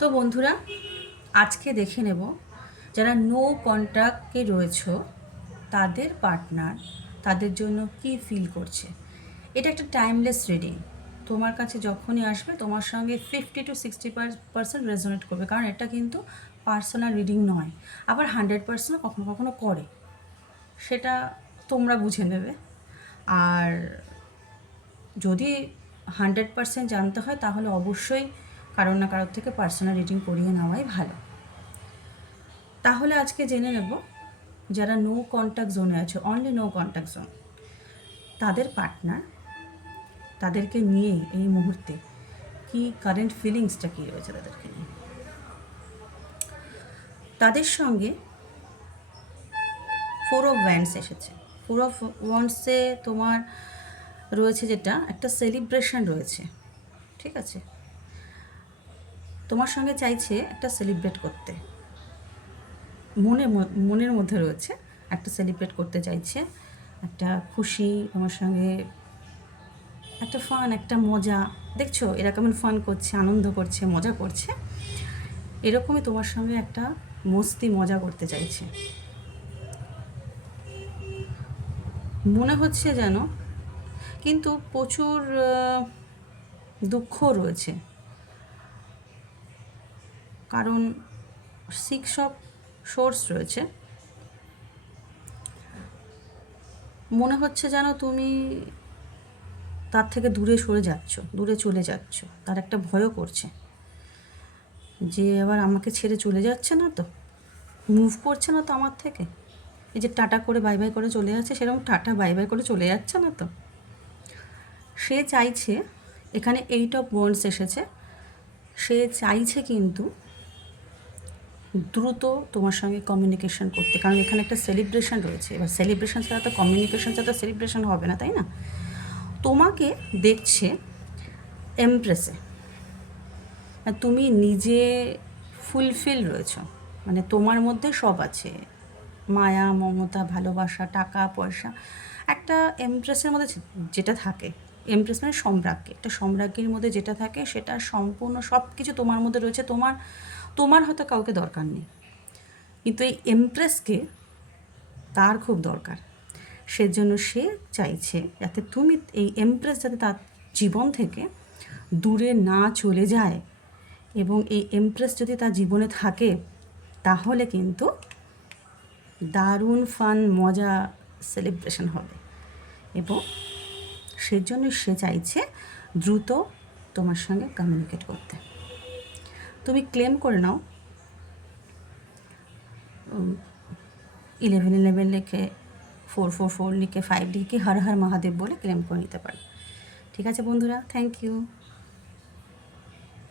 তো বন্ধুরা, আজকে দেখে নেব যারা নো কন্ট্যাক্টে রয়েছো তাদের পার্টনার তাদের জন্য কি ফিল করছে। এটা একটা টাইমলেস রিডিং। তোমার কাছে যখনই আসবে তোমার সঙ্গে 50 to 60% রেজোনেট করবে, কারণ এটা কিন্তু পার্সোনাল রিডিং নয়। আবার 100% কখনো কখনো করে, সেটা তোমরা বুঝে নেবে। আর যদি 100% জানতে হয় তাহলে অবশ্যই কারোর না কারোর থেকে পার্সোনাল রিডিং করিয়ে নেওয়াই ভালো। তাহলে আজকে জেনে নেব যারা নো কন্ট্যাক্ট জোনে আছে, অনলি নো কন্ট্যাক্ট জোন, তাদের পার্টনার তাদেরকে নিয়ে এই মুহূর্তে কি কারেন্ট ফিলিংসটা কী রয়েছে তাদেরকে নিয়ে। তাদের সঙ্গে 4 of Wands এসেছে। 4 of Wands-এ তোমার রয়েছে যেটা একটা সেলিব্রেশন রয়েছে, ঠিক আছে? তোমার সঙ্গে চাইছে একটা সেলিব্রেট করতে, মনের মধ্যে রয়েছে একটা সেলিব্রেট করতে চাইছে, একটা খুশি তোমার সঙ্গে, একটা ফান, একটা মজা। দেখছো এরা কেমন ফান করছে, আনন্দ করছে, মজা করছে। এরকমই তোমার সঙ্গে একটা মস্তি মজা করতে চাইছে। মনে হচ্ছে যেন, কিন্তু প্রচুর দুঃখ রয়েছে, কারণ 6 of Swords রয়েছে। মনে হচ্ছে যেন তুমি তার থেকে দূরে সরে যাচ্ছ, দূরে চলে যাচ্ছ। তার একটা ভয়ও করছে যে আবার আমাকে ছেড়ে চলে যাচ্ছে না তো, মুভ করছে না তো আমার থেকে। এই যে টাটা করে বাই বাই করে চলে যাচ্ছে, সেরকম টাটা বাই বাই করে চলে যাচ্ছে না তো। সে চাইছে, এখানে 8 of Wands এসেছে, সে চাইছে কিন্তু দ্রুত তোমার সঙ্গে কমিউনিকেশন করতে, কারণ এখানে একটা সেলিব্রেশন রয়েছে। এবার সেলিব্রেশন ছাড়া তো, কমিউনিকেশন ছাড়া তো সেলিব্রেশন হবে না, তাই না? তোমাকে দেখছে এমপ্রেসে, তুমি নিজে ফুলফিল রয়েছ, মানে তোমার মধ্যে সব আছে, মায়া, মমতা, ভালোবাসা, টাকা পয়সা। একটা এমপ্রেসের মধ্যে যেটা থাকে, এমপ্রেস মানে সম্রাজ্ঞী, একটা সম্রাজ্ঞীর মধ্যে যেটা থাকে সেটা সম্পূর্ণ সব কিছু তোমার মধ্যে রয়েছে। তোমার হয়তো কাউকে দরকার নেই, কিন্তু এই এমপ্রেসকে তার খুব দরকার। সেজন্য সে চাইছে যাতে তুমি, এই এমপ্রেস যাতে তার জীবন থেকে দূরে না চলে যায়, এবং এই এমপ্রেস যদি তার জীবনে থাকে তাহলে কিন্তু দারুণ ফান, মজা, সেলিব্রেশন হবে। এবং সেজন্য সে চাইছে দ্রুত তোমার সঙ্গে কমিউনিকেট করতে। তুমি ক্লেম করে নাও 1111 লিখে, 444 লিখে, 5 লিখে হর হর মহাদেব বলে ক্লেম করে নিতে পারো। ঠিক আছে বন্ধুরা, থ্যাংক ইউ।